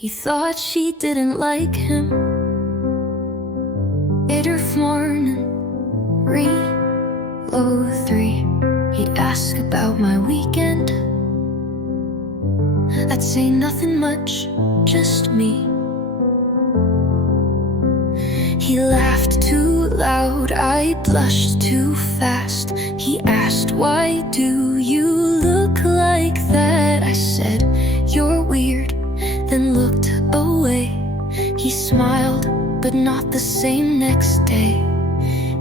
He thought she didn't like him. 8 morning, low 3. He'd ask about my weekend. I'd say nothing much, just me. He laughed too loud, I blushed too fast. He asked, why do you look like that? I said, you're weird, then looked away. He smiled, but not the same next day.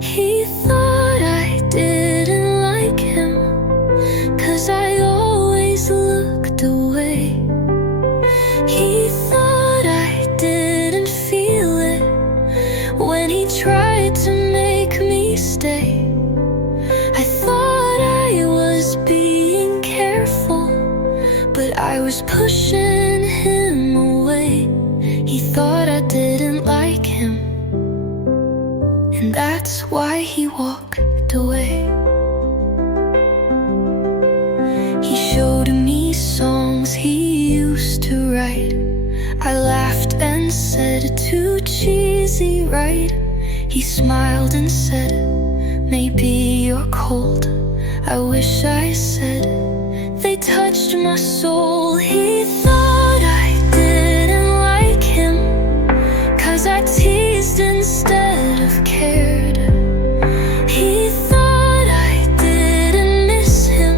He thought I didn't like him, 'cause I always looked away. He thought I didn't feel it when he tried to make me stay. I thought I was being careful, but I was pushing him away. He thought I didn't like him, and that's why he walked away. He showed me songs he used to write. I laughed and said, too cheesy, right? He smiled and said, maybe you're cold. I wish I said, they touched my soul. He thought I didn't like him, 'cause I teased instead of cared. He thought I didn't miss him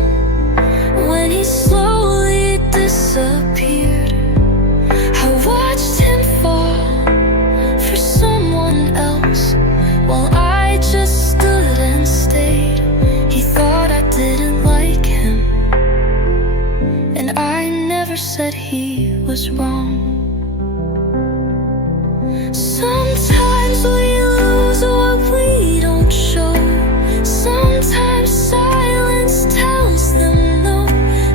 when he slowly disappeared. I watched him fall for someone else while I just stood and stayed. He thought I didn't like him, and I never said he was wrong. Sometimes we lose what we don't show. Sometimes silence tells them no,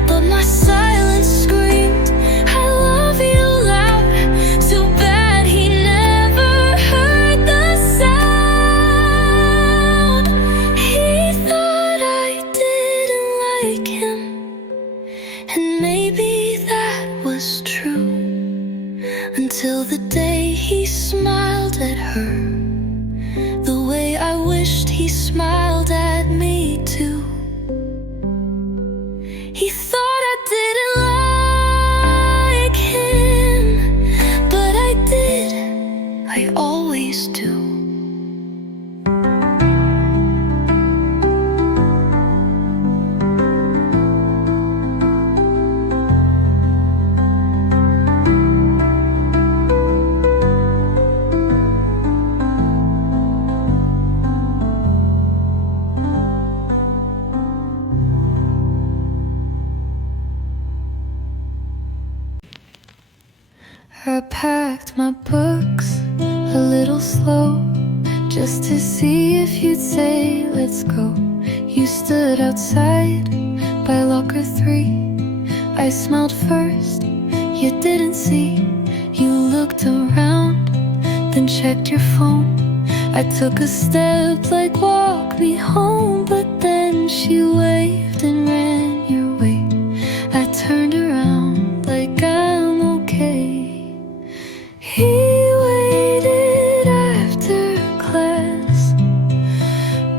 but my silence screamed, I love you loud. Too bad he never heard the sound. He thought I didn't like him, and maybe that was true, until the day he smiled at her, the way I wished he smiled at me too. He thought I didn't like him, but I did, I always do. I packed my books a little slow, just to see if you'd say, let's go. You stood outside by locker 3. I smelled first, you didn't see. You looked around, then checked your phone. I took a step like walk me home, but then she waved and ran your way. I turned around like I'm okay. He waited after class,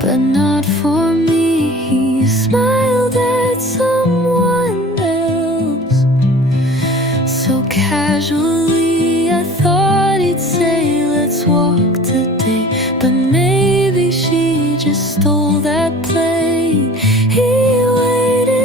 but not for me. He smiled at someone else, so casually I thought he'd say, let's walk today. But maybe she just stole that play. He waited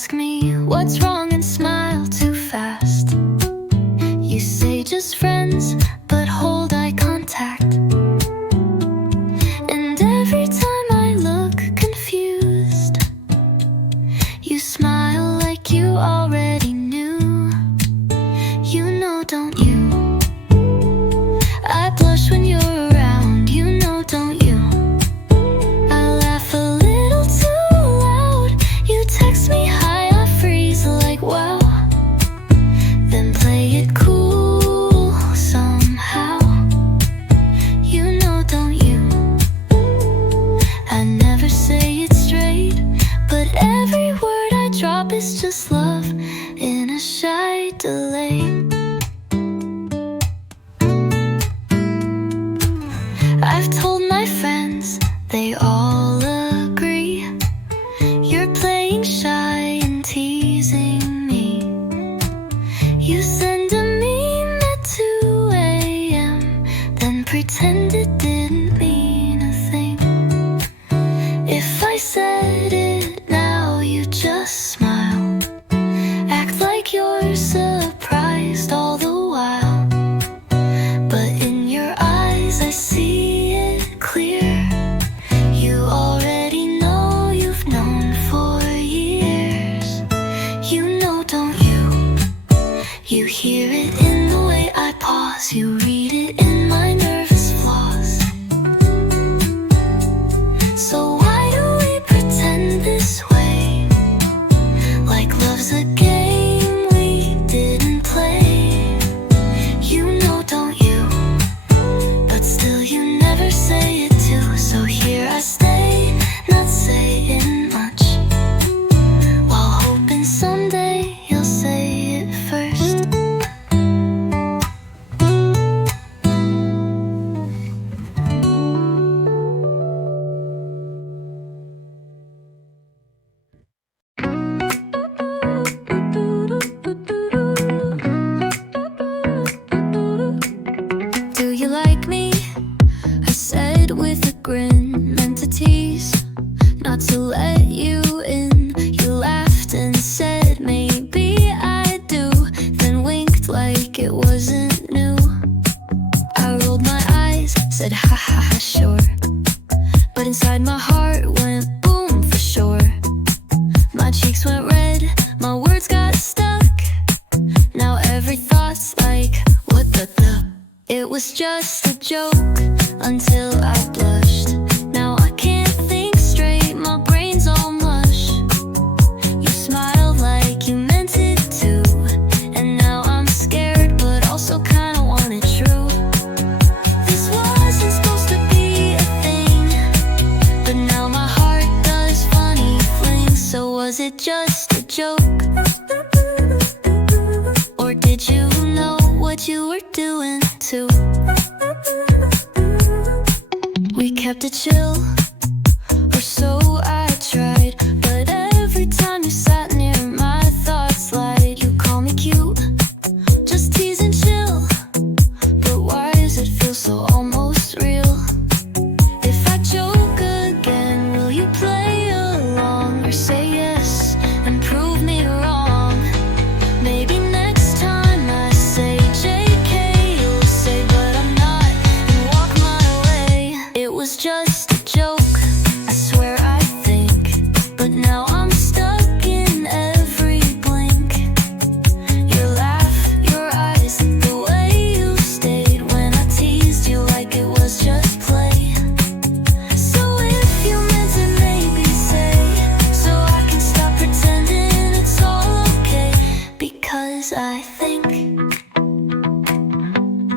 ask me what's wrong and smile too fast. You say just friends, but hold eye contact. And every time I look confused, you smile like you already knew. You know, don't you? I blush when you're around, you know, don't you? I laugh a little too loud. You text me hi, I freeze like wow. Then play it cool somehow. You know, don't you? I never say it straight, but every word I drop is just love in a shy delay. I've told my friends, they all agree. You're playing shy and teasing me. You send a meme at 2 a.m., then pretend it didn't mean a thing. If I said it now, you just smile. Act like you're surprised all the while. But in your eyes I see it clear. You already know, you've known for years. You know, don't you? You hear it in the way I pause. You read it in my nervous flaws. So why do we pretend this way? Like love's a game we didn't play. You know, don't you? But still you never say it too. So here I stay, not saying much, while hoping someday you'll say it first. Do you like me? I said with a grin, meant to tease, not to let you in. You laughed and said maybe I do, then winked like it wasn't new. I rolled my eyes, said ha ha ha sure, but inside my heart went boom for sure. My cheeks went red, my words got stuck. Now every thought's like, what the? It was just a joke until I blushed. Now I can't think straight, my brain's all mush. You smiled like you meant it too, and now I'm scared but also kinda want it true. This wasn't supposed to be a thing, but now my heart does funny flings. So was it just a joke? Or did you know what you were doing too? We kept it chill, or so I tried, but every time you sat near, my thoughts slide. You call me cute, just tease and chill, but why does it feel so almost real? If I joke again, will you play along, or say yes and prove me wrong? Maybe next time I say JK, you'll say but I'm not, and walk my way. It was just a joke, I swear I think, but now I'm stuck in every blink. Your laugh, your eyes, the way you stayed when I teased you like it was just play. So if you meant it, maybe say, so I can stop pretending it's all okay. Because I think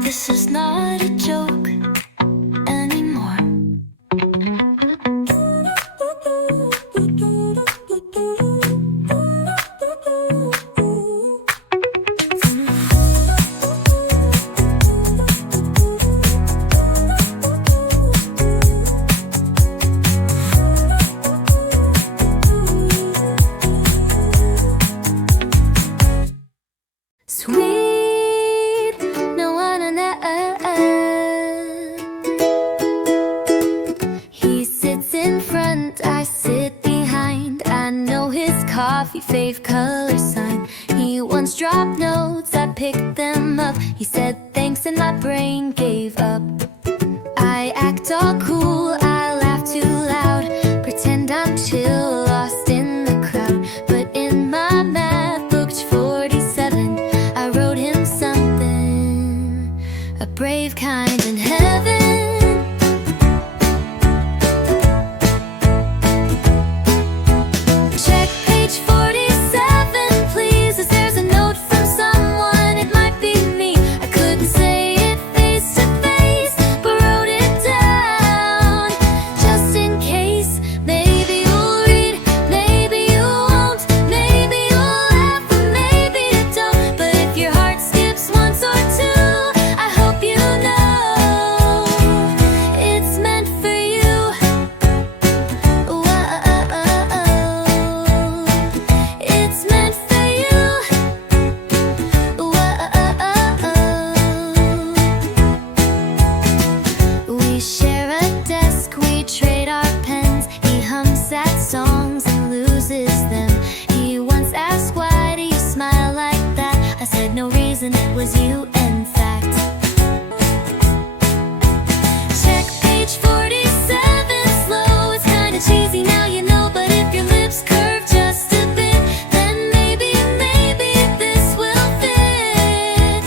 this is not a joke anymore. brave color sign. He once dropped notes, I picked them up. He said thanks and my brain gave up. I act all cool, I laugh too loud, pretend I'm chill, lost in the crowd. But in my math book 47, I wrote him something, a brave kind in heaven. Check page 47, please, as there's a note from someone. It might be me, I couldn't say it face to face, but wrote it down, just in case. Maybe you'll read, maybe you won't, maybe you'll laugh, or maybe you don't. But if your heart skips once or two, I hope you know it's meant for you. Whoa, it's meant for you. Whoa. We share a desk, we trade our pens. He hums sad songs and loses them. He once asked, why do you smile like that? I said no reason, it was you in fact. Check page 47, slow, it's kinda cheesy now, you know. But if your lips curve just a bit, then maybe this will fit.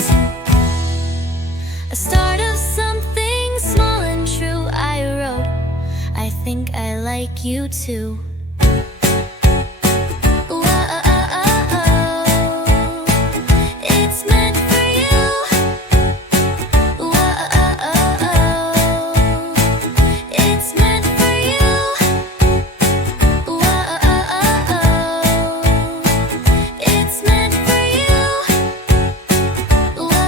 A start of something small and true. I wrote, I think I like you too. Whoa, it's meant for you. Whoa, it's meant for you. Whoa, it's meant for you. Whoa.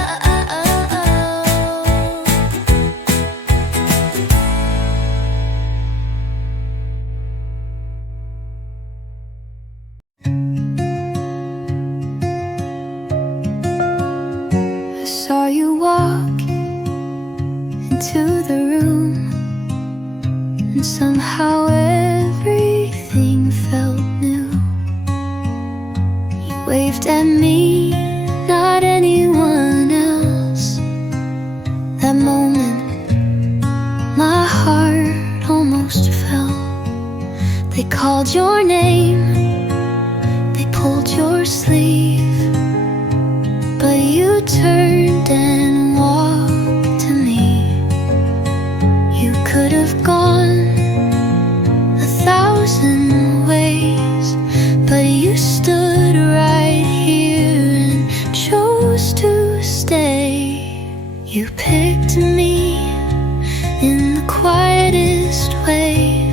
I saw you walk into the room, and somehow everything felt new. You waved at me, not anyone else. That moment, my heart almost fell. They called your name, they pulled your sleeve, but you turned and walked to me. You could have gone 1,000 ways, but you stood right here and chose to stay. You picked me in the quietest way.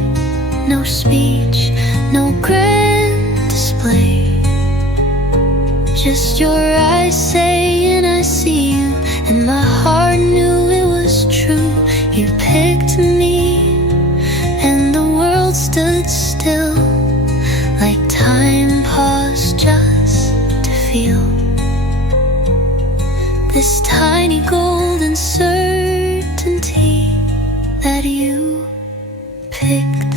No speech, no grand display, just your eyes saying I see you, and my heart knew it was true. You picked me, and the world stood still, like time paused just to feel this tiny golden certainty that you picked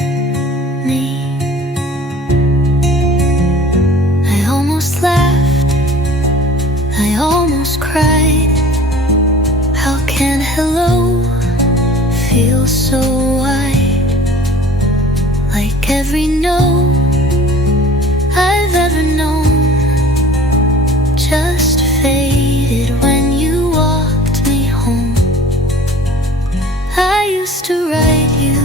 me. I almost laughed, I almost cried. How can hello feel so wide? Like every no I've ever known just faded when you walked me home. I used to write you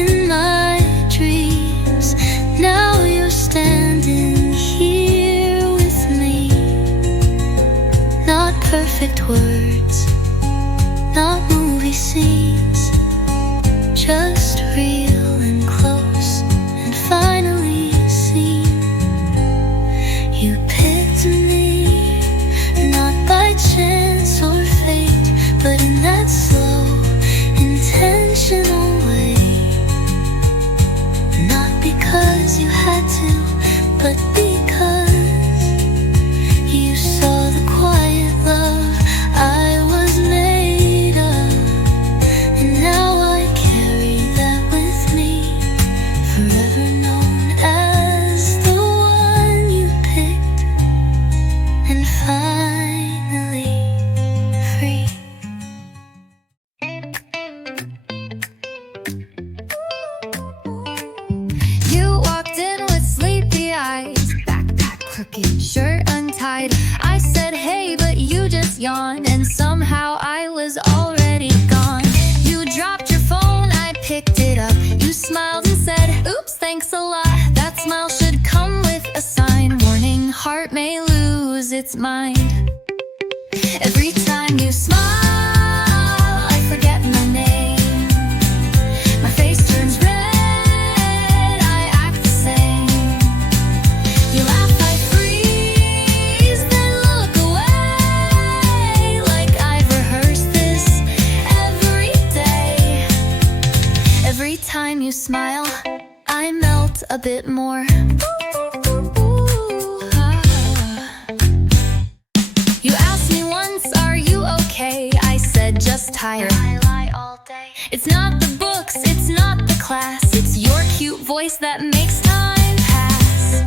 in my dreams. Now you're standing here with me. Not perfect words, not movie scenes, just real and close and finally seen. You picked me, not by chance or fate, but in that slow, intentional way. Not because you had to, but because you saw the quiet love I crooked shirt untied. I said, hey, but you just yawned, and somehow I was already gone. You dropped your phone, I picked it up. You smiled and said, oops, thanks a lot. That smile should come with a sign warning, heart may lose its mind. Every time you smile, I forget my name. My face turns red, I act the same. You laugh, I freeze, then look away, like I've rehearsed this every day. Every time you smile, I melt a bit more. You asked me once, are you okay? I said, just tired. I lie all day. It's not the books, it's not the class, it's your cute voice that makes time pass.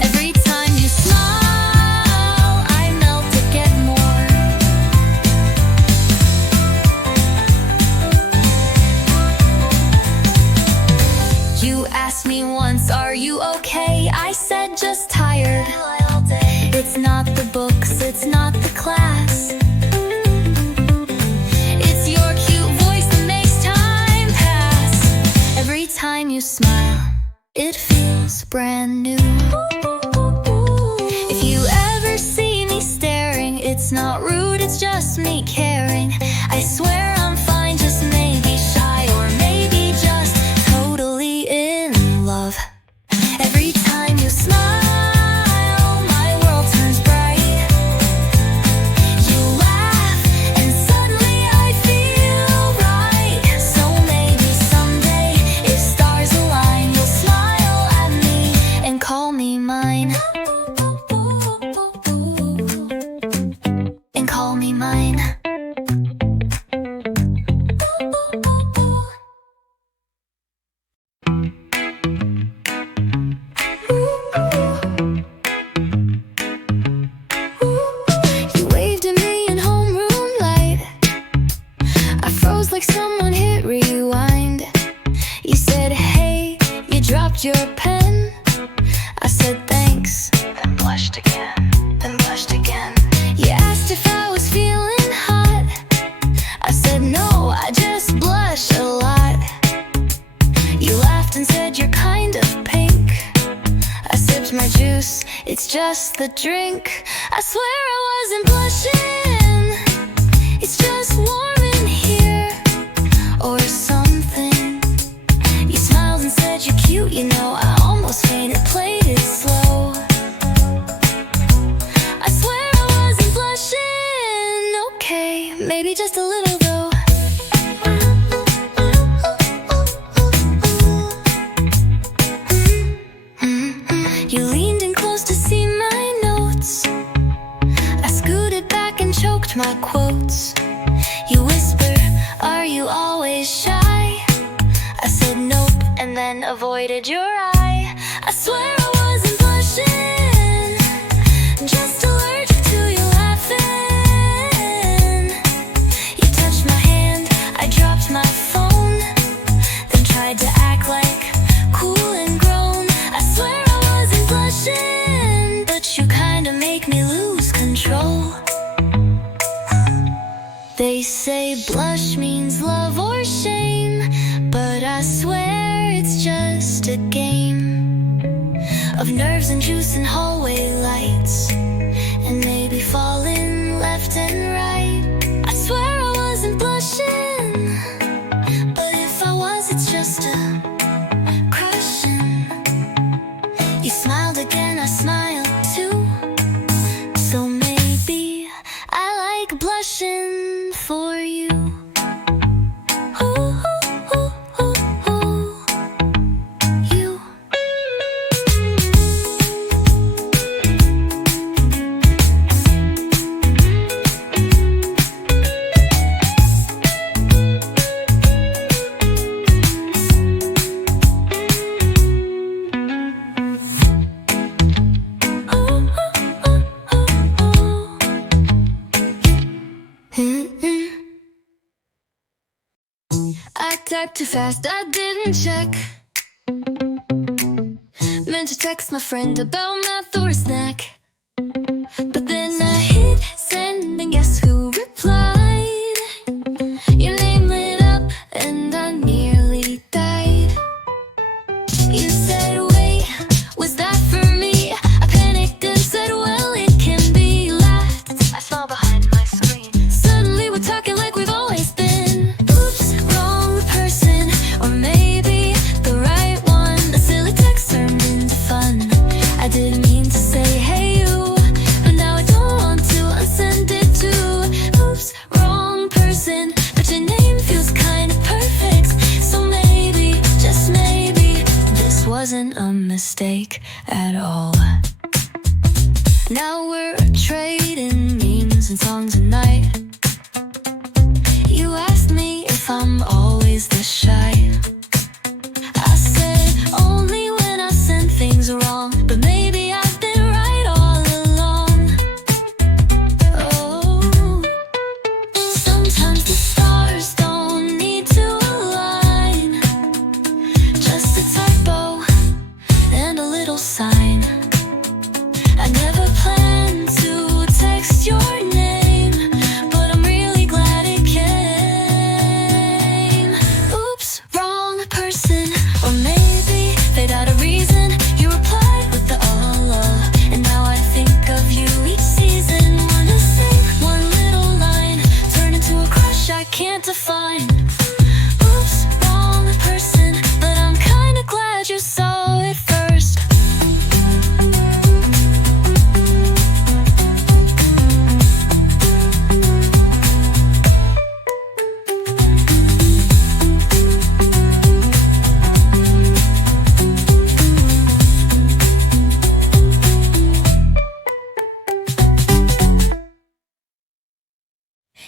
Every time you smile, I melt again more. You asked me once, are you okay? I said, just tired. I lie all day. It's not the books, it's not the class, it's your cute voice that makes time pass. Every time you smile, it feels brand new. If you ever see me staring, it's not rude, it's just me caring. I swear I'm fine, just maybe shy, or maybe just totally in love. Every time you smile, your pen. I said thanks, then blushed again, then blushed again. You asked if I was feeling hot. I said no, I just blush a lot. You laughed and said you're kind of pink. I sipped my juice, it's just the drink. I swear I wasn't blushing, it's just warm in here, or something. You smiled and said you're cute, you know, I almost fainted, played it slow. I swear I wasn't blushing, okay, maybe just a little though. You leaned in close to see my notes. I scooted back and choked my quotes. You whispered, are you always shy? I said nope, and then avoided your eye. I swear I wasn't blushing, just allergic to you laughing. You touched my hand, I dropped my phone, then tried to act like cool and grown. I swear I wasn't blushing, but you kinda make me lose control. They say blush means love or shame, but I swear it's just a game of nerves and juice and hallway lights, and maybe falling left and right. I swear I wasn't blushing, but if I was, it's just a crushing. You smiled again, I smiled too, so maybe I like blushing for you. I typed too fast, I didn't check. went to text my friend about math or a snack. But then I hit send and guess who replied? Your name lit up and I nearly died. You said, wait, was that for me? I panicked and said, well, it can be laughed. I saw behind my screen. Suddenly we're talking like we've always been. Oops, wrong person, or maybe the right one. A silly text turned into fun. I didn't mean to say hey you, but now I don't want to unsend it too. Oops, wrong person, but your name feels kind of perfect. So maybe, just maybe, this wasn't a mistake at all. Now we're trading memes and songs at night. You asked me if I'm always this shy. I said only when I send things wrong, but maybe I've been right all along. Oh, sometimes the stars don't need to align. Just a typo and a little sign. I never planned to text your name, but I'm really glad it came. Oops, wrong person, or maybe they got a reason. You replied with the love, and now I think of you each season. Wanna say one little line, turn into a crush I can't define. Oops, wrong person, but I'm kinda glad you saw it first.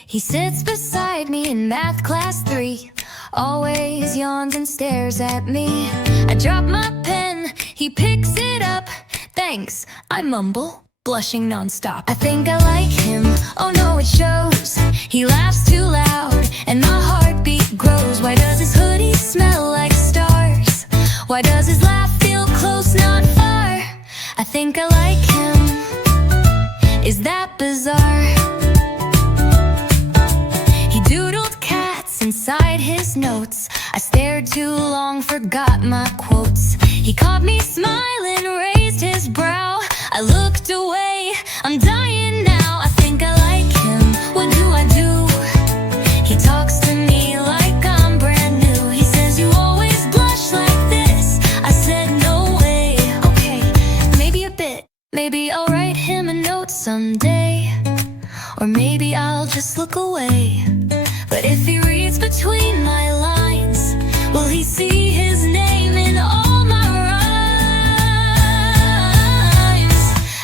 He sits beside me in math class 3, always yawns and stares at me. I drop my pen, he picks it up. Thanks, I mumble, blushing nonstop. I think I like him, oh no it shows. He laughs too loud and my heartbeat grows. Why does his hoodie smell like stars? Why does his laugh feel close, not far? I think I like him, is that bizarre? Doodled cats inside his notes. I stared too long, forgot my quotes. He caught me smiling, raised his brow. I looked away, I'm dying now. I think I like him, what do I do? He talks to me like I'm brand new. He says you always blush like this. I said no way. Okay, maybe a bit. Maybe I'll write him a note someday, or maybe I'll just look away. But if he reads between my lines, will he see his name in all my rhymes?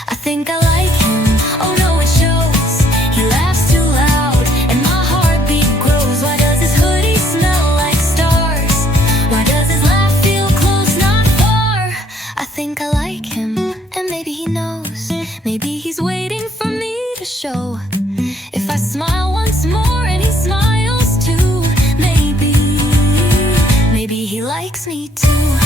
I think I like him, oh no it shows. He laughs too loud and my heartbeat grows. Why does his hoodie smell like stars? Why does his laugh feel close, not far? I think I like him, and maybe he knows. Maybe he's waiting for me to show. If I smile once more and he smiles too, maybe he likes me too.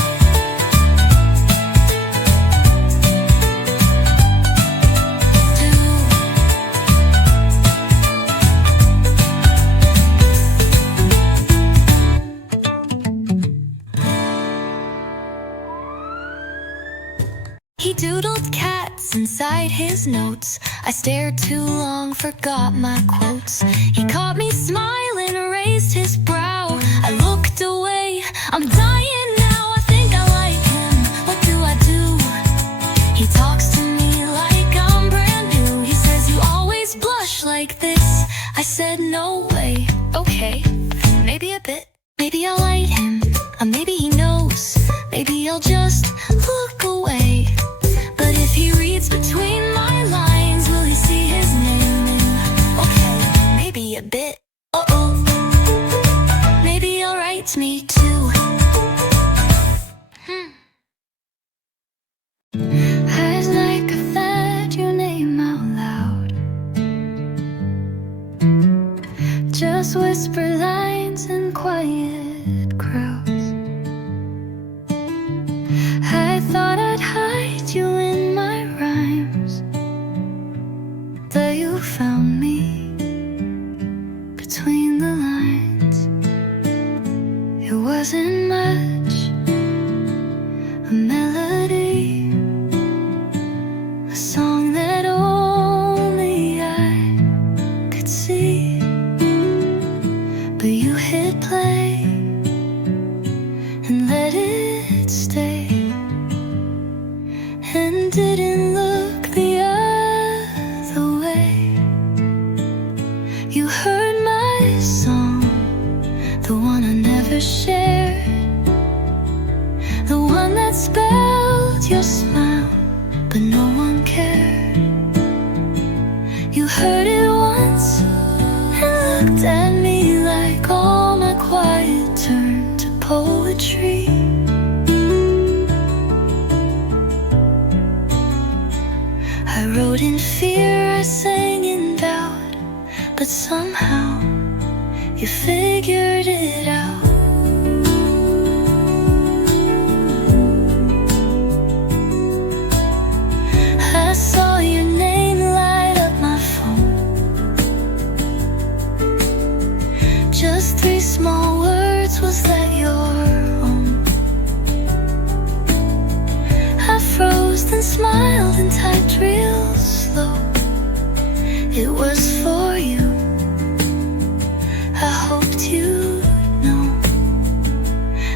He doodled cats inside his notes. I stared too long, forgot my quotes. He caught me smiling, raised his brow. I looked away, I'm dying now. I think I like him, what do I do? He talks to me like I'm brand new. He says you always blush like this. I said no way. Okay, maybe a bit. Maybe I'll like him, or maybe he knows. Maybe I'll just look away. But if he reads between my lines, will he see his name in? Okay, maybe a bit. Uh-oh, maybe he'll write me too. As like I said your name out loud, just whisper lines in quiet crowds. You heard it once and looked at me like all my quiet turned to poetry. I wrote in fear, I sang in doubt, but somehow you figured it out. I saw your name light up my phone. Just 3 small words, was that your own? I froze, then smiled and typed real slow. It was for you, I hoped you'd know.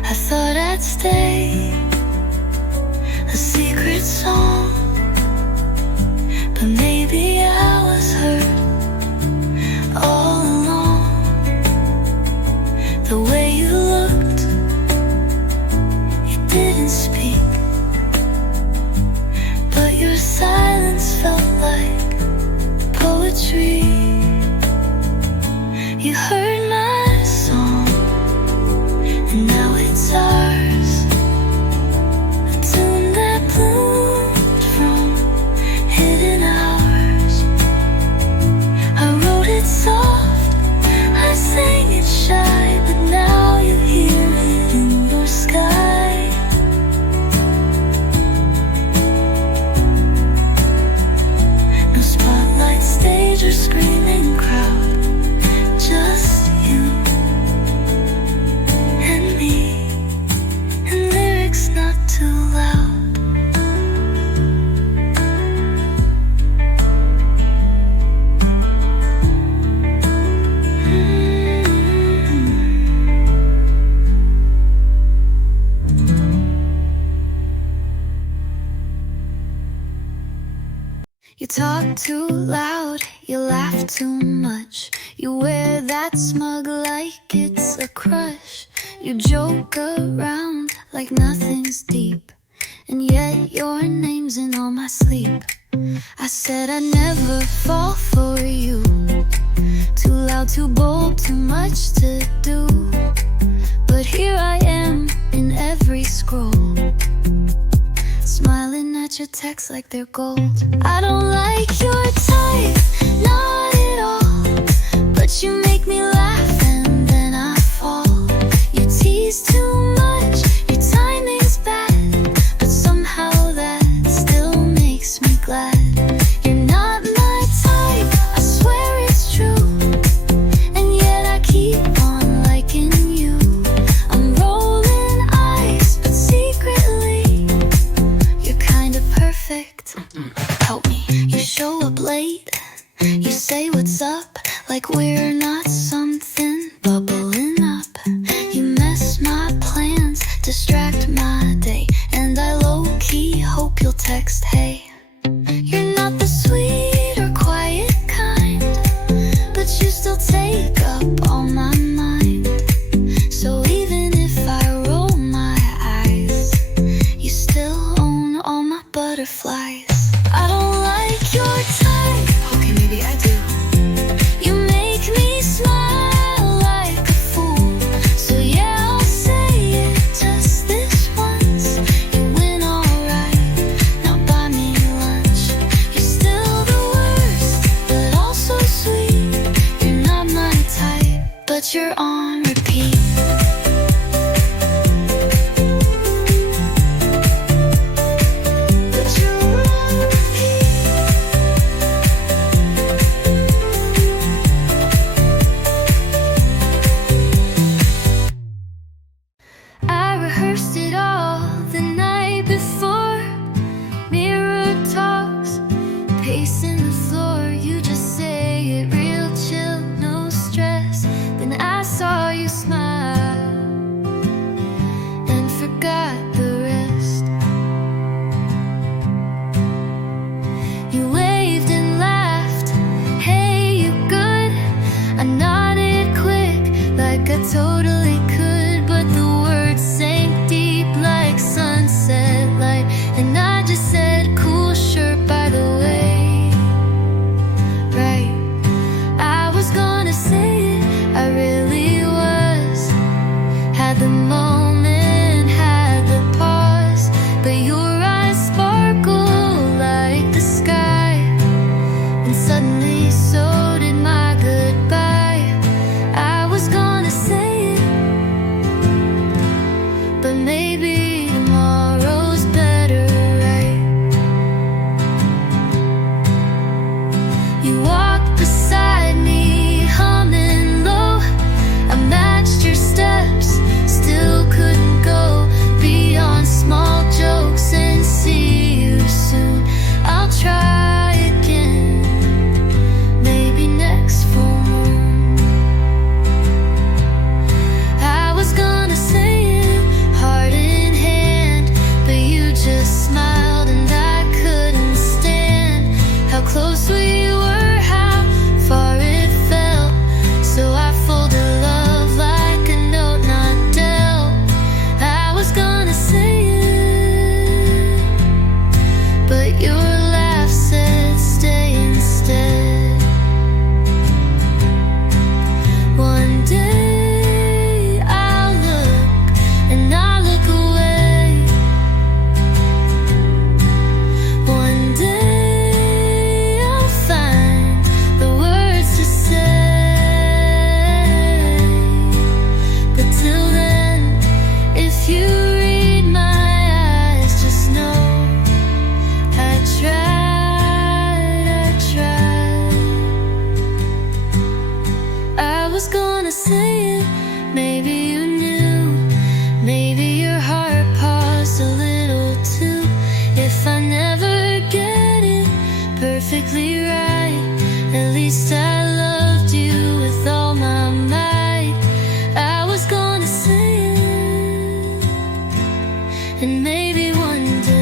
I thought I'd stay, a secret song, but maybe I was hurt all along. The way you looked, you didn't speak, but your silence felt like poetry. You heard my song, and now it's ours, a tune that bloomed from hidden hours. I wrote it soft, I sang it shy, but now you hear it in your sky. No spotlight, stage, or screaming crowd, just you and me, and lyrics not too loud. You talk too loud, you laugh too much, you wear that smug like it's a crush. You joke around like nothing's deep, and yet your name's in all my sleep. I said I'd never fall for you, too loud, too bold, too much to do, but here I am in every scroll, smiling at your texts like they're gold. I don't like your type, not at all, but you make me laugh and then I fall. You tease too much, your timing's bad, but somehow that still makes me glad. You're not my type, I swear it's true, and yet I keep on liking you. I'm rolling eyes, but secretly you're kinda perfect. Help me. You show up late, you say what's up, like we're not something bubbling up. You mess my plans, distract my day, and I low-key hope you'll text, hey. You're not the sweet or quiet kind, but you still take up all my mind. So even if I roll my eyes, you still own all my butterflies. I don't like your type, okay maybe I do. You make me smile like a fool, so yeah I'll say it just this once. You win alright, now buy me lunch. You're still the worst, but also sweet. You're not my type, but you're on repeat. But you're on repeat. but your laugh said stay instead. One day I'll look and I'll look away. One day I'll find the words to say. But till then, if you read my eyes, just know I tried. I was gonna say it, maybe you knew, maybe your heart paused a little too. If I never get it perfectly right, at least I loved you with all my might. I was gonna say it, and maybe one day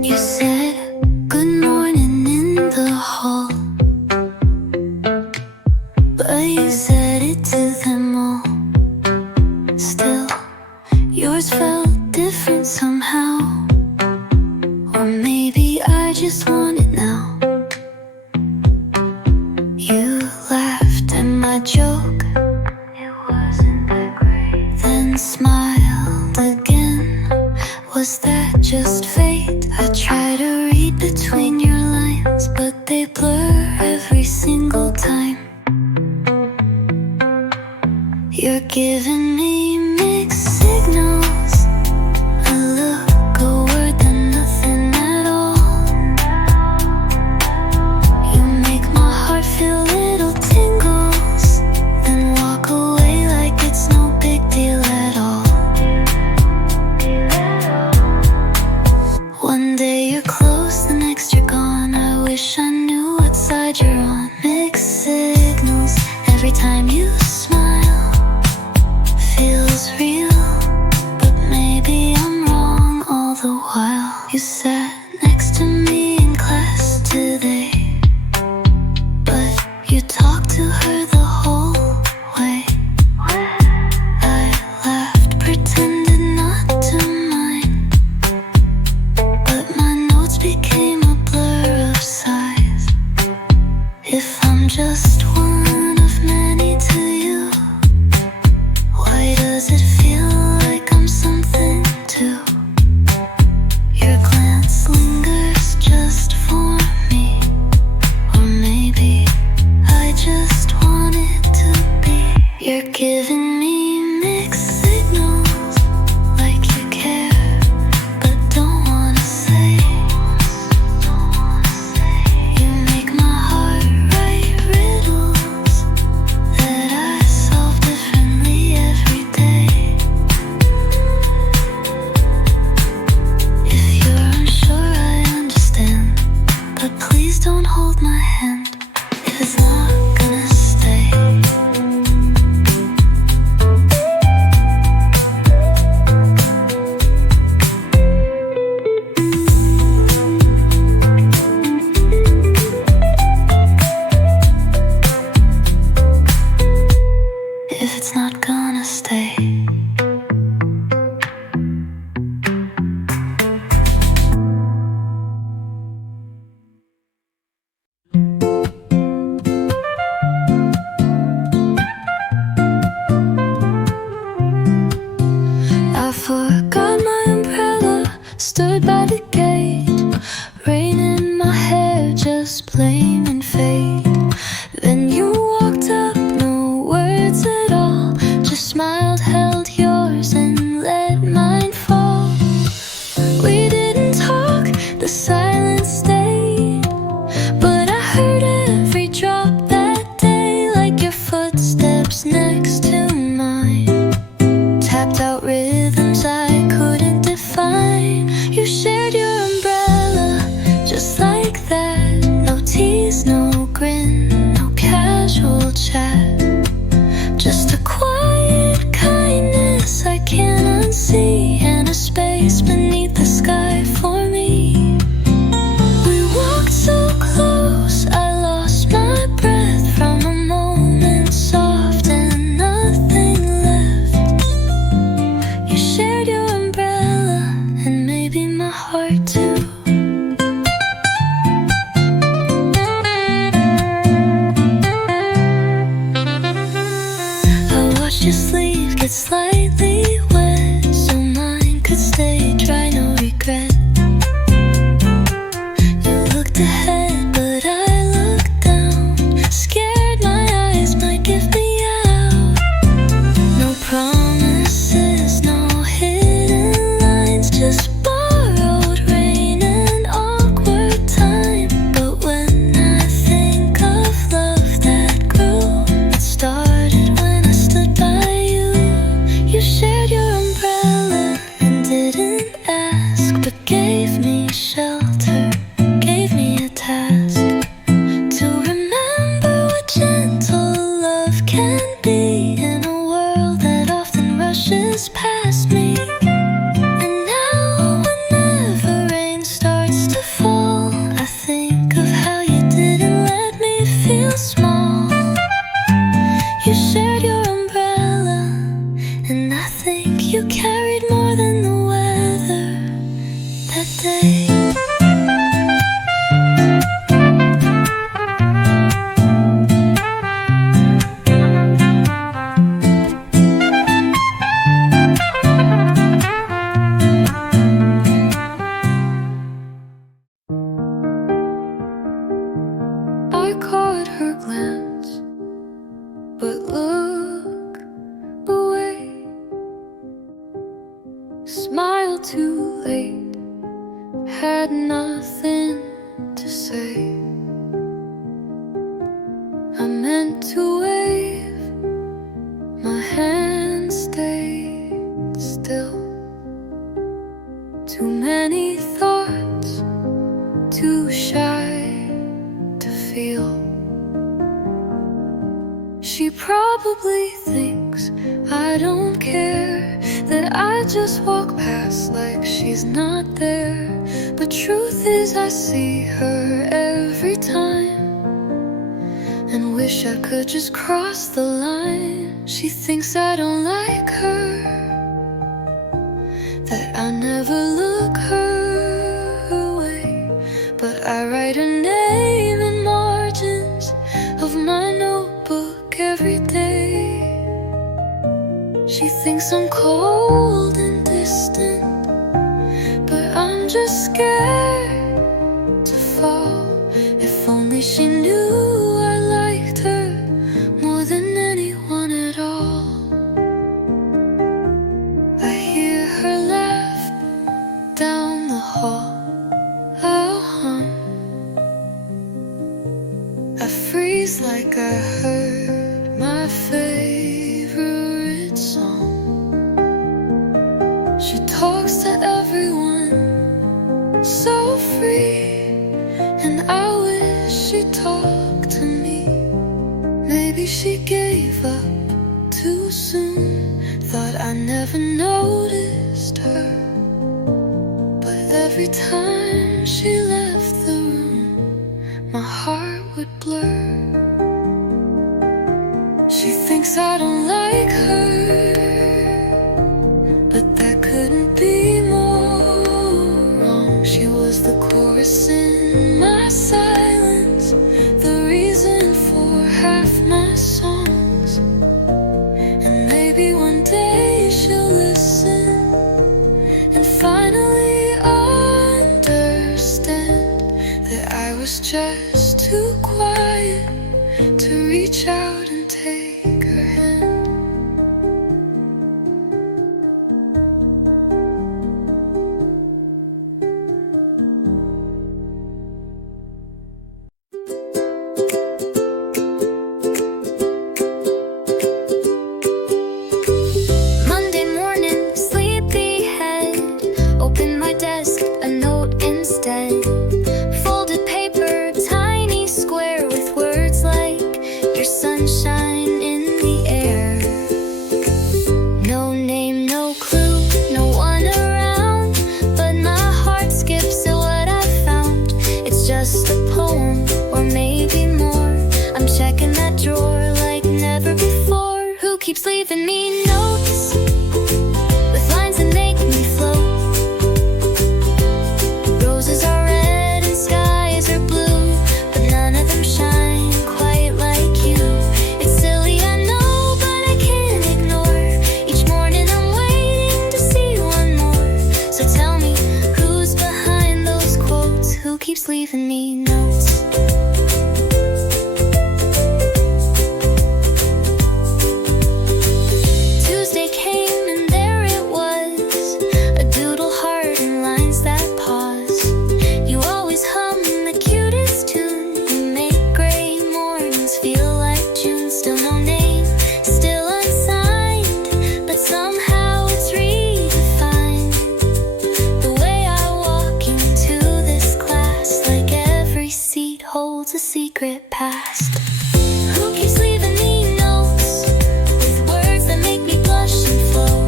you said good morning in the hall, but you said it to them all. Still, yours felt different somehow. Or maybe I just want it now. You laughed at my joke, it wasn't that great, then smiled again. Was that just fate? I try to read between your lines, but they blur every single time. You're giving me mixed signals, a look, a word, then nothing at all. You make my heart feel little tingles, then walk away like it's no big deal at all. One day you're close, the next you're gone. I wish I knew what side you're on. Mixed signals, every time you smile feels real, but maybe I'm wrong all the while. You sat next to me in class today, but you talked to her the whole way. I laughed, pretended not to mind, but my notes became a blur of sighs. If I'm just one of many to you, why does it feel like I'm something too? Your glance lingers just for me, or maybe I just want it to be. You're giving me mixed signals, like you care, but don't wanna say. You make my heart write riddles that I solve differently every day. If you're unsure, I understand, but please don't hold my hand if it's not gonna stay. If it's not gonna stay. I forgot my umbrella, stood by the gate, rain in my hair, just blaming fate. Then you walked up, no words at all, just a quiet kindness I can't unsee, and a space beneath the sky for me. We walked so close, I lost my breath from a moment soft and nothing left. You shared your umbrella and maybe my heart too. Your sleeve gets slightly wet, so mine could stay dry, no regret. You looked ahead, but I looked down, scared my eyes might give me out. No promises, no hidden lines, just borrowed rain and awkward time. But when I think of love that grew, it started when I stood by. You shared your umbrella and didn't ask, but gave me shelter, gave me a task to remember what gentle love can be in a world that often rushes past me. And now whenever rain starts to fall, I think of how you didn't let me feel small. You shared your umbrella, and I think you carried more than the weather that day. I caught her glance, but look away. Smile too late, had nothing to say. I meant to wave, my hand stayed still. Too many thoughts, too shy to feel. She probably thinks I don't care, that I just walk past like she's not there. But truth is I see her every time, and wish I could just cross the line. She thinks I don't like her, that I never look her way. But I write her name in margins of my notebook every day. She thinks I'm cold and distant, but I'm just scared to fall. If only she knew I liked her more than anyone at all. I hear her laugh down the hall. I'll hum. I freeze like I heard my favorite song. She talks to everyone so free, and I wish she talked to me. Maybe she gave up too soon, thought I never noticed her. But every time she left the room, my heart would blur. She thinks I don't like her, but that couldn't be more wrong. She was the chorus in my silence, the reason for half my songs. And maybe one day she'll listen and finally understand that I was just too quiet to reach out and take her hand. Monday morning, sleepy head. Open my desk, a note instead. Folded paper, time keeps leaving me notes with lines that make me float. Roses are red and skies are blue, but none of them shine quite like you. It's silly, I know, but I can't ignore. Each morning I'm waiting to see one more. So tell me, who's behind those quotes? Who keeps leaving me notes? Tuesday came and there it was, a doodle heart and lines that pause. You always hum the cutest tune. You make gray mornings feel like June. Still no name, still unsigned, but somehow it's redefined. The way I walk into this class, like every seat holds a secret past. Who keeps leaving me notes with words that make me blush and flow?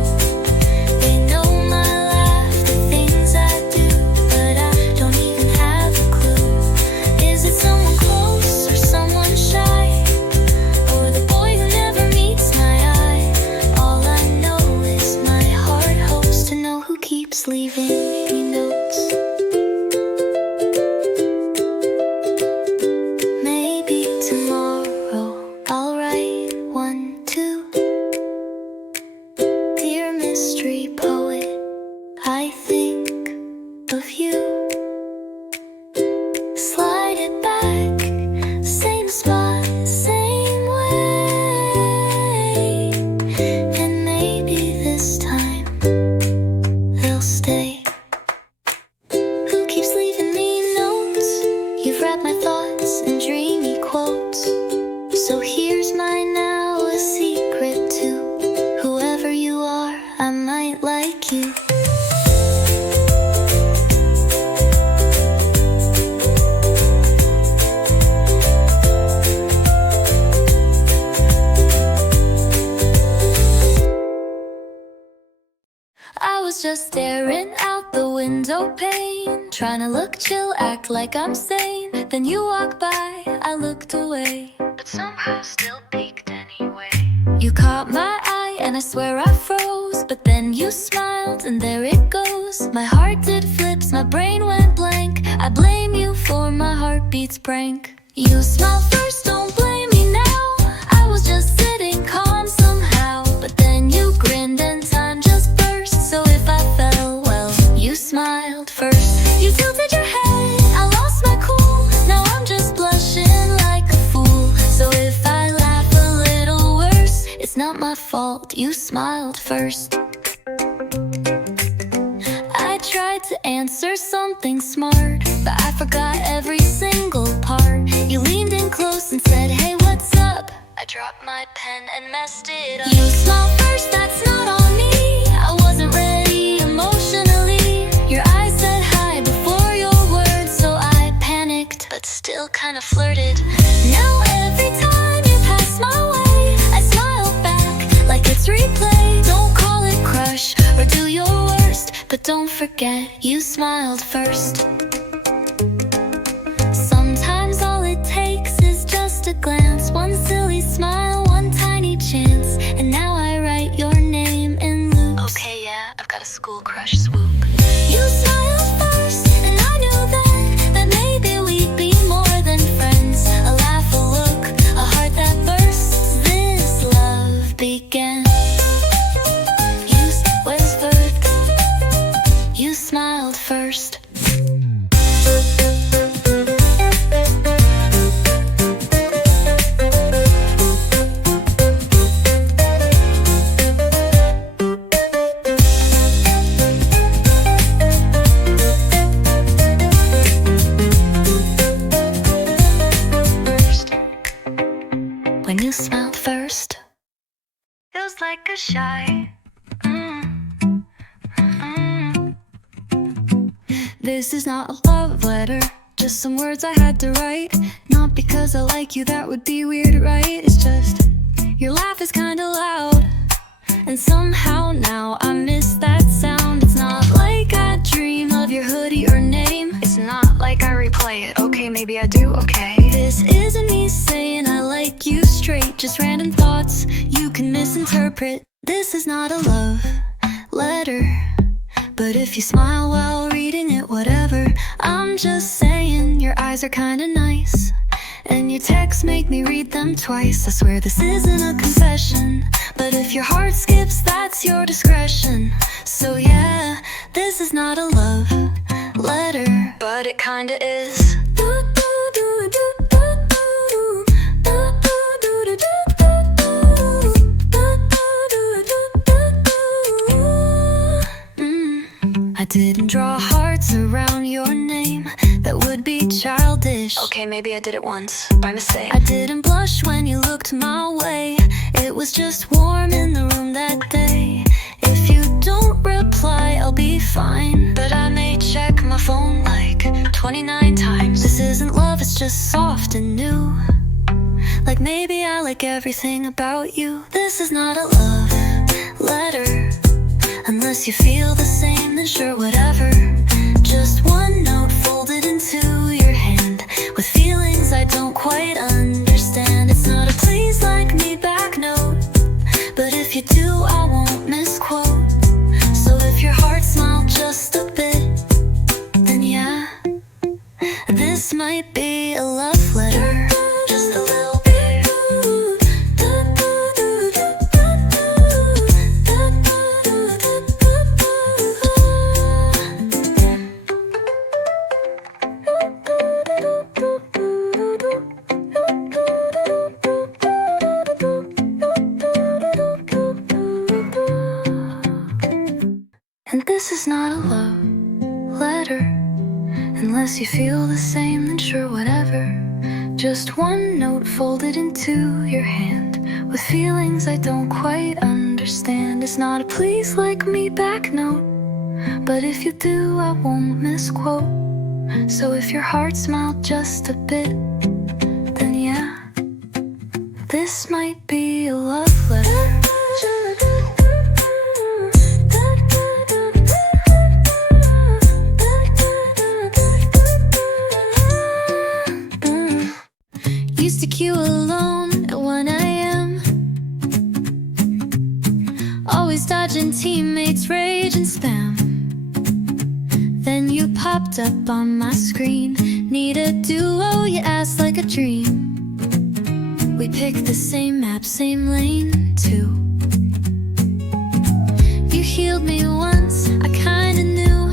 They know my laugh, the things I do, but I don't even have a clue. Is it someone close or someone shy, or the boy who never meets my eye? All I know is my heart hopes to know who keeps leaving me notes. Maybe tomorrow I'll write one too. Dear mystery poet, I think of you. Slide it back, same spot, same way, and maybe this time they'll stay. Who keeps leaving me notes? You've wrapped my thoughts in dreamy quotes. So here's mine now, a secret too. Whoever you are, I might like you. I was just staring out the window pane, trying to look chill, act like I'm sane. Then you walked by, I looked away, but somehow still peeked anyway. You caught my eye and I swear I froze, but then you smiled and there it goes. My heart did flips, my brain went blank. I blame you for my heartbeat's prank. You smiled first, don't blame me now. I was just sitting calm somehow, but then you grinned and time just burst. So if I fell, well, you smiled first. You tilted your head, I lost my cool. Now I'm just blushing like a fool. So if I laugh a little worse, it's not my fault, you smiled first. I tried to answer something smart, but I forgot every single part. You leaned in close and said, hey, what's up? I dropped my pen and messed it up. You smiled first, that's not on me. I wasn't ready emotionally. Your eyes said hi before your words, so I panicked, but still kinda flirted. Now every time you pass my way, I smile back like it's replay. Don't call it crush or do your worst, but don't forget you smiled first. Sometimes all it takes is just a glance, one silly smile, one tiny chance, and now I write your name in loops. Okay, yeah, I've got a school crush swoop. You smiled first, and I knew then that maybe we'd be more than friends. A laugh, a look, a heart that bursts. This love began. You whispered, you smiled first. When you smiled first, feels like a shy. This is not a love letter, just some words I had to write. Not because I like you, that would be weird, right? It's just your laugh is kinda loud, and somehow now I miss that sound. It's not like I dream of your hoodie or name. It's not like I replay it. Okay, maybe I do, okay. This isn't me saying I like set you straight. Just random thoughts you can misinterpret. This is not a love letter, but if you smile while reading it, whatever. I'm just saying your eyes are kinda nice, and your texts make me read them twice. I swear this isn't a confession, but if your heart skips, that's your discretion. So yeah, this is not a love letter, but it kinda is. I didn't draw hearts around your name, that would be childish. Okay, maybe I did it once, by mistake. I didn't blush when you looked my way, it was just warm in the room that day. If you don't reply, I'll be fine, but I may check my phone like 29 times. This isn't love, it's just soft and new. Like maybe I like everything about you. This is not a love letter, unless you feel the same, then sure, whatever. Just one note folded into your hand, with feelings I don't quite understand. It's not a please like me back note, but if you do, I won't misquote. So if your heart smiled just a bit, then yeah, this might be a love letter. Just a little bit. And this is not a love letter, unless you feel the same, then sure, whatever. Just one note folded into your hand, with feelings I don't quite understand. It's not a please like me back note, but if you do, I won't misquote. So if your heart smiled just a bit, then yeah, this might be a love letter. Used to queue alone at 1 a.m., always dodging teammates' rage and spam. Then you popped up on my screen. Need a duo, you asked like a dream. We picked the same map, same lane too. You healed me once, I kinda knew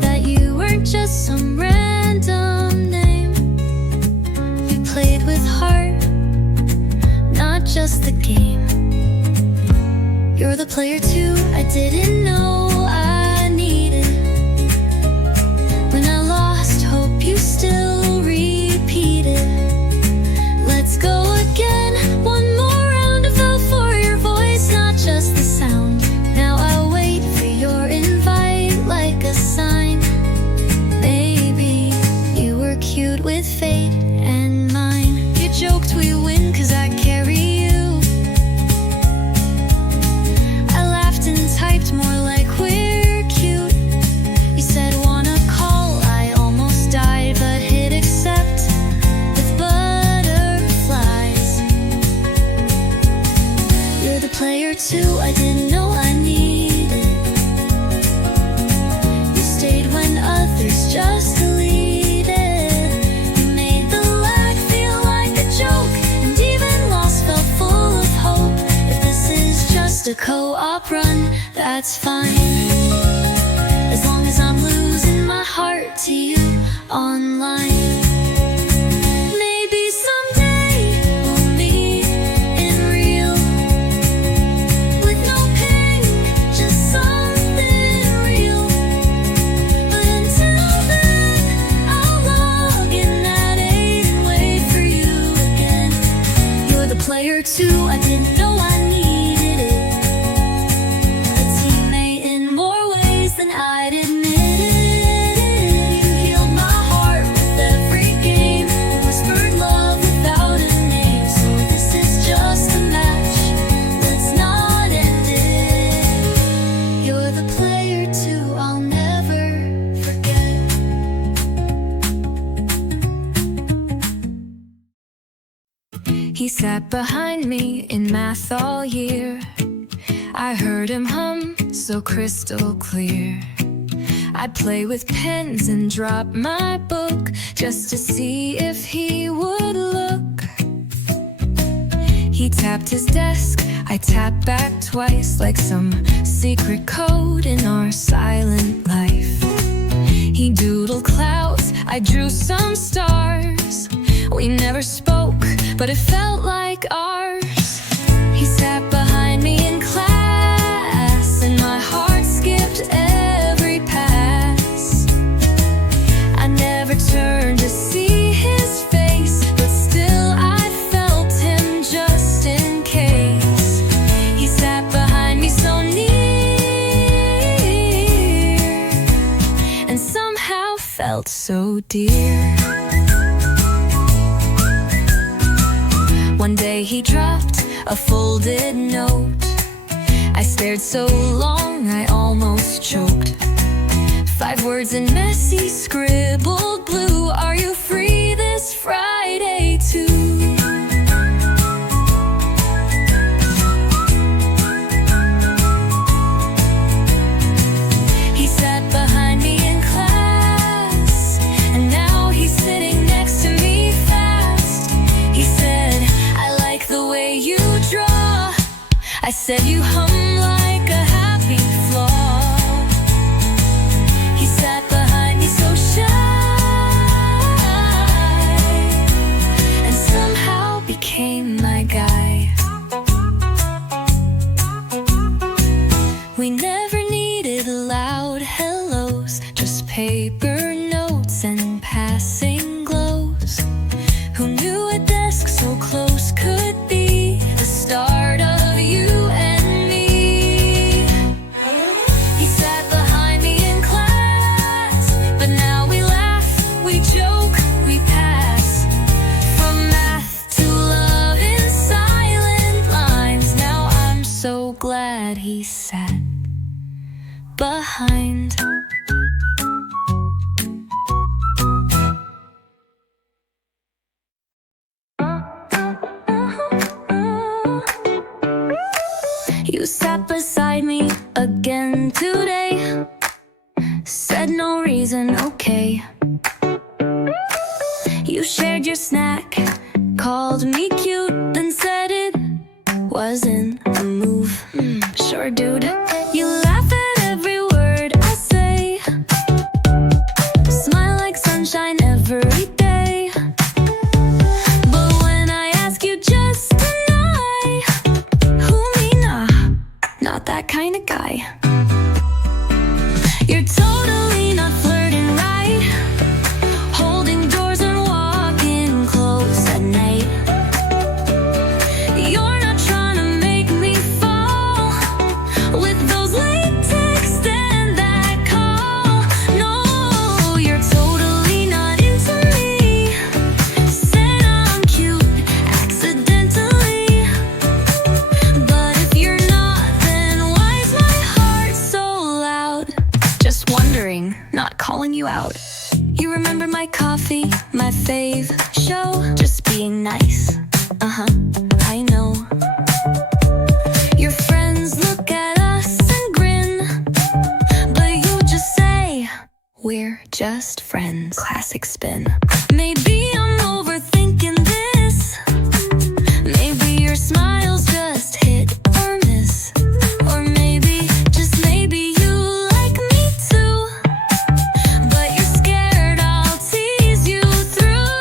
that you weren't just some random name. You played with heart, not just the game. You're the player too, I didn't know I needed. When I lost hope, you still repeated. Let's go again, one more round. I fell for your voice, not just the sound. Now I wait for your invite like a sign. Maybe you were cute with fate and mine. You joked we win 'cause I carry you. I laughed and typed more like we're cute. You said wanna call, I almost died, but hit accept with butterflies. You're the player too, I didn't know I needed. You stayed when others just deleted. You made the lag feel like a joke, and even lost felt full of hope. If this is just a co-op run, that's fine, as long as I'm losing my heart to you online. Maybe someday we'll meet in real, with no ping, just something real. But until then, I'll log in at 8 and wait for you again. You're the player too, I didn't know I needed it. A teammate in more ways than I'd admitted. You healed my heart with every sat behind me in math all year. I heard him hum so crystal clear. I'd play with pens and drop my book just to see if he would look. He tapped his desk, I tapped back twice, like some secret code in our silent life. He doodled clouds, I drew some stars. We never spoke, but it felt like ours. He sat behind me in class, and my heart skipped every pass. I never turned to see his face, but still I felt him just in case. He sat behind me so near, and somehow felt so dear. One day he dropped a folded note. I stared so long I almost choked. 5 words in messy scribbled blue. Are you free this Friday too? He sat behind me in class, and now he's sitting next to me fast. He said, I like the way you draw. I said, you hum like a happy flaw. He sat behind me so shy, and somehow became my guy. We never needed loud hellos, just paper notes and passing glows. Who knew a desk so close could be the start of you and me? He sat behind me in class, but now we laugh, we joke, we pass. From math to love in silent lines. Now I'm so glad he sat behind. You sat beside me again today. Said no reason, okay. You shared your snack, called me cute, then said it wasn't a move. Sure, dude. You laugh at every word I say, smile like sunshine every day. But when I ask you just deny, who me, nah, not that kind of guy. You're totally not flirting right, holding doors and walking close at night. You're not trying to make me fall with those late texts and that call. No, you're totally not into me. Said I'm cute accidentally, but if you're not, then why's my heart so loud? Just wondering, not calling you out. You remember my coffee, my fave show, just being nice. I know. Your friends look at us and grin, but you just say, we're just friends. Classic spin. Maybe I'm overthinking this. Maybe your smiles just hit or miss. Or maybe, just maybe you like me too, but you're scared I'll tease you through.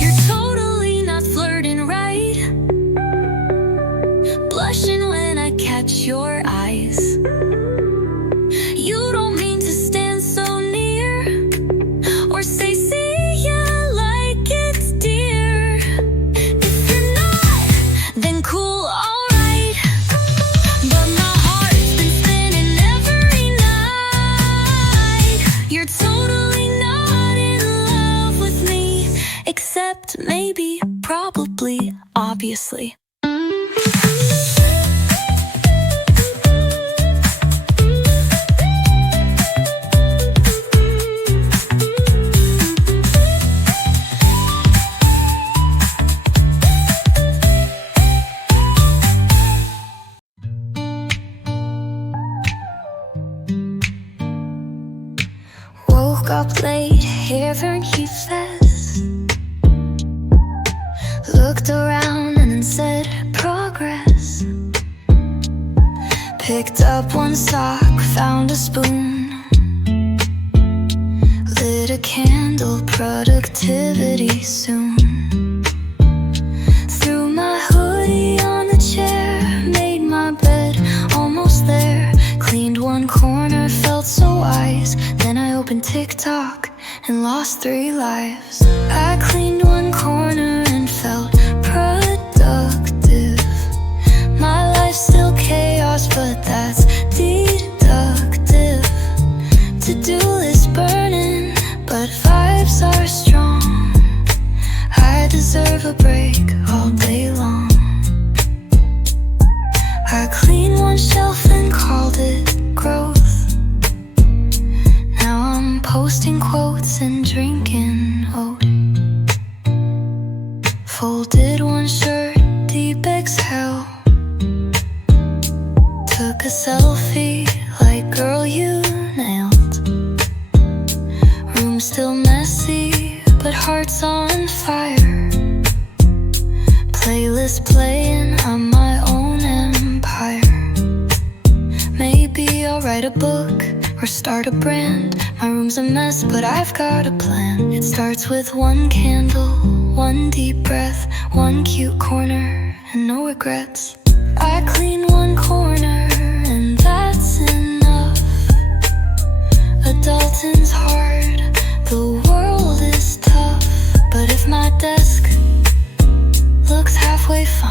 You're totally not flirting right, blushing when I catch your eyes. You don't mean to stand so near, or say see ya like it's dear. If you're not, then cool, alright. But my heart's been spinning every night. You're totally not in love with me, except maybe, probably, obviously. up late, hair very fast. Looked around and then said, progress. Picked up one sock, found a spoon. Lit a candle, productivity soon. Threw my hoodie on the chair, made my bed, almost there. Cleaned one corner, felt so wise. Then I opened TikTok and lost 3 lives. I cleaned one corner and felt productive. My life's still chaos, but that's deductive. To-do list burning, but vibes are strong. I deserve a break all day long. I cleaned one shelf and called it growth. Now I'm posting quotes and drinking oat. Folded one shirt, deep exhale. Took a selfie, like girl you nailed. Room still messy, but heart's on fire. Playlist playing, I'm my own empire. Maybe I'll write a book or start a brand. My room's a mess, but I've got a plan. It starts with one candle, one deep breath, one cute corner, and no regrets. I clean one corner, and that's enough. Adulting's hard, the world is tough. But if my desk looks halfway full,